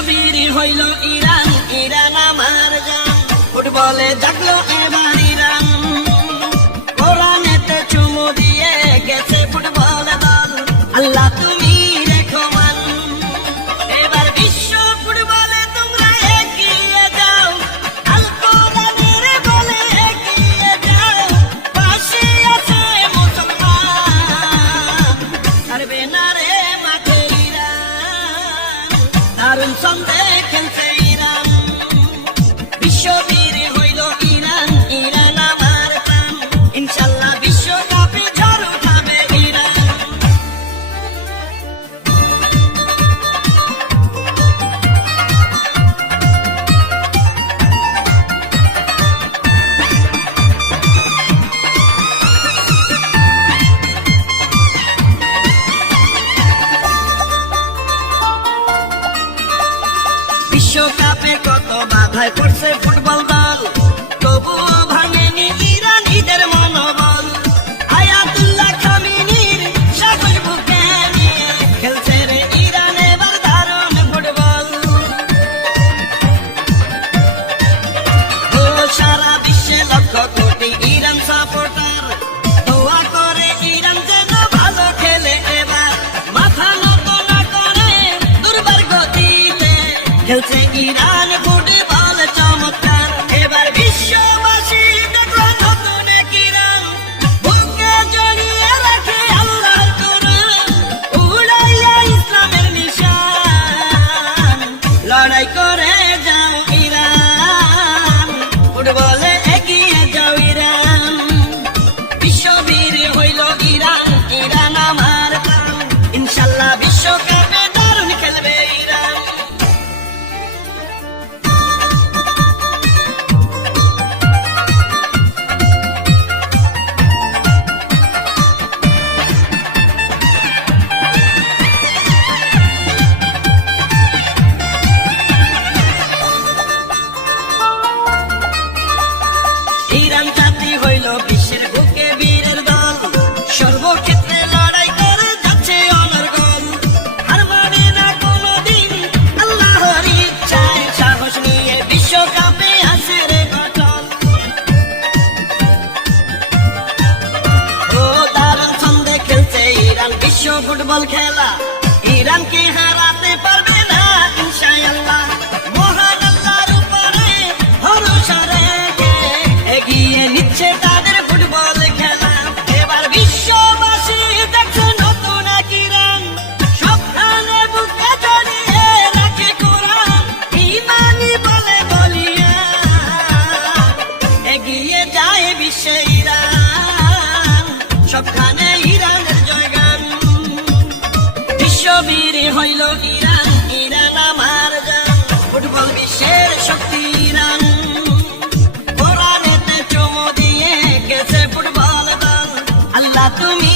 বিশ্ববীর হইল Iran, Iran আমার জান। ফুটবলে জাগলো এবার ইরান, কোরআনেতে চুমু দিয়ে গেছে ফুটবল দল। আল্লাহ তুমি রেখো মান, এবার বিশ্ব ফুটবলে তোমরা এগিয়ে যাও। আল কোরআনের বলে এগিয়ে যাও, পাশে আছে মুসলমান, ছাড়বে না রে মাঠে ইরান। দারুণ ছন্দে খেলছে ইরান, বিশ্ববীর হইল ইরান, ইরান আমার প্রাণ। ইনশাল্লাহ বিশ্বকাপে ঝড় উঠাবে ইরান। বিশ্বকাপে কত বাধায় পড়ছে ফুটবল দল, তবুও ভাঙেনি ইরানিদের মনোবল। আয়াতুল্লাহ খামিনির সাগর বুকে নিয়ে খেলছে রে ইরান এবার দারুণ ফুটবল। ও সারা বিশ্বে লক্ষ কোটি ইরান সাপোর্টার দোয়া করে ইরান যেন ভালো খেলে এবার। মাথা নত না করে দুর্বার গতিতে খেলছে ইরান ফুটবল চমৎকার। এবার বিশ্ববাসী দেখলো নতুন এক ইরান, বুকে জড়িয়ে রাখে আল্লাহর কোরআন, উড়াইয়া ইসলামের নিশান। লড়াই করে যাও ইরান, ফুটবলে এগিয়ে যাও ইরান। বিশ্ববীর হইল ইরান, ইরান আমার প্রাণ। ইনশাল্লাহ বিশ্বকাপে দারুণ খেলবে ইরান। ইরান জাতি হইল বিশ্বের বুকে বীরের দল, সর্বক্ষেত্রে লড়াই করে যাচ্ছে অনর্গল। হার মানে না কোনোদিন আল্লাহর ইচ্ছায়, সাহস নিয়ে বিশ্বকাপে আছে রে অটল। ও দারুণ ছন্দে খেলছে ইরান বিশ্ব ফুটবল খেলা, ইরানকে হারাতে পারবে না ইনশাআল্লাহ। মহান আল্লাহর উপরে ভরসা রেখে এগিয়ে নিচ্ছে তাদের ফুটবল খেলা। এবার বিশ্ববাসী দেখছে নতুন এক ইরান, সবখানে বুকে জড়িয়ে রাখে কোরআন, ইমানি বলে বলিয়া এগিয়ে যায় বিশ্বে ইরান। সবখানে ইরানের জয়গান, বিশ্ববীর হইল ইরান, ইরান আমার জান। ফুটবল বিশ্বের শক্তি ইরান, কোরআনেতে চুমু দিয়ে গেছে ফুটবল দল। আল্লাহ তুমি